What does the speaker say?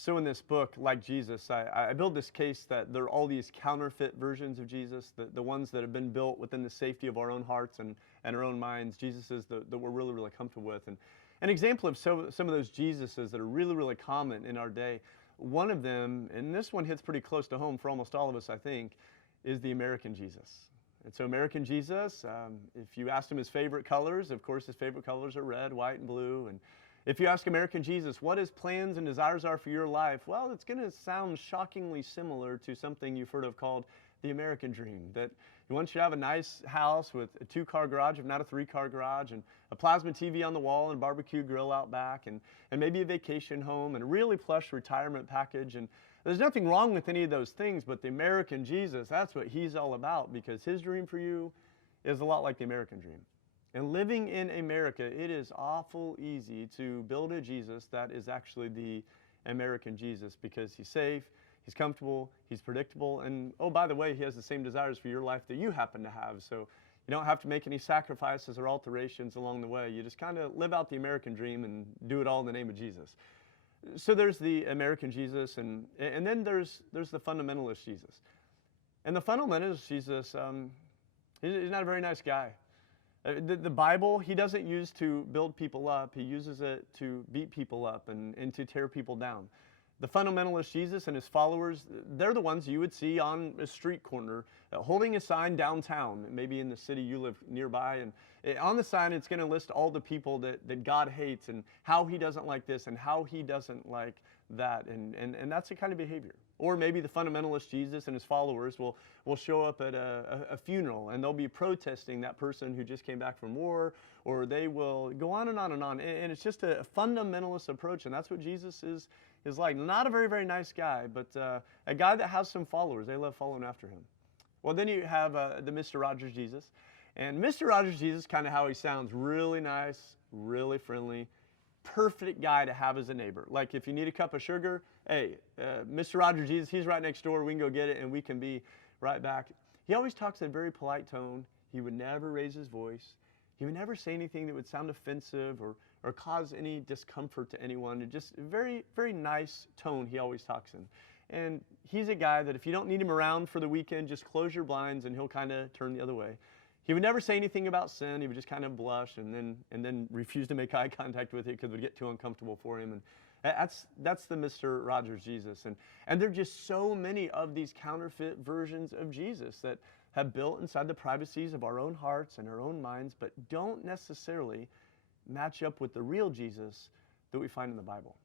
So in this book, like Jesus, I build this case that there are all these counterfeit versions of Jesus, the ones that have been built within the safety of our own hearts and our own minds. Jesus is that we're really, really comfortable with. And an example of some of those Jesuses that are really, really common in our day, one of them, and this one hits pretty close to home for almost all of us, I think, is the American Jesus. And so American Jesus, if you asked him his favorite colors, of course his favorite colors are red, white, and blue. And if you ask American Jesus what his plans and desires are for your life, well, it's going to sound shockingly similar to something you've heard of called the American dream. That he wants you to have a nice house with a 2-car garage, if not a 3-car garage, and a plasma TV on the wall and a barbecue grill out back, and maybe a vacation home and a really plush retirement package. And there's nothing wrong with any of those things, but the American Jesus, that's what he's all about, because his dream for you is a lot like the American dream. And living in America, it is awful easy to build a Jesus that is actually the American Jesus, because he's safe, he's comfortable, he's predictable, and oh, by the way, he has the same desires for your life that you happen to have. So you don't have to make any sacrifices or alterations along the way. You just kind of live out the American dream and do it all in the name of Jesus. So there's the American Jesus, and then there's the fundamentalist Jesus. And the fundamentalist Jesus, he's not a very nice guy. The Bible, he doesn't use to build people up. He uses it to beat people up and to tear people down. The fundamentalist Jesus and his followers, they're the ones you would see on a street corner holding a sign downtown, maybe in the city you live nearby. And on the sign, it's going to list all the people that God hates and how he doesn't like this and how he doesn't like that. And that's the kind of behavior. Or maybe the fundamentalist Jesus and his followers will show up at a funeral, and they'll be protesting that person who just came back from war, or they will go on and on and on. And it's just a fundamentalist approach, and that's what Jesus is like. Not a very, very nice guy, but a guy that has some followers. They love following after him. Well, then you have the Mr. Rogers Jesus. And Mr. Rogers Jesus, kind of how he sounds, really nice, really friendly, perfect guy to have as a neighbor. Like if you need a cup of sugar, hey, Mr. Rogers Jesus, he's right next door. We can go get it and we can be right back. He always talks in a very polite tone. He would never raise his voice. He would never say anything that would sound offensive or cause any discomfort to anyone. Just a very, very nice tone he always talks in. And he's a guy that if you don't need him around for the weekend, just close your blinds and he'll kind of turn the other way. He would never say anything about sin. He would just kind of blush and then refuse to make eye contact with it because it would get too uncomfortable for him. And that's the Mr. Rogers Jesus. And there are just so many of these counterfeit versions of Jesus that have built inside the privacies of our own hearts and our own minds, but don't necessarily match up with the real Jesus that we find in the Bible.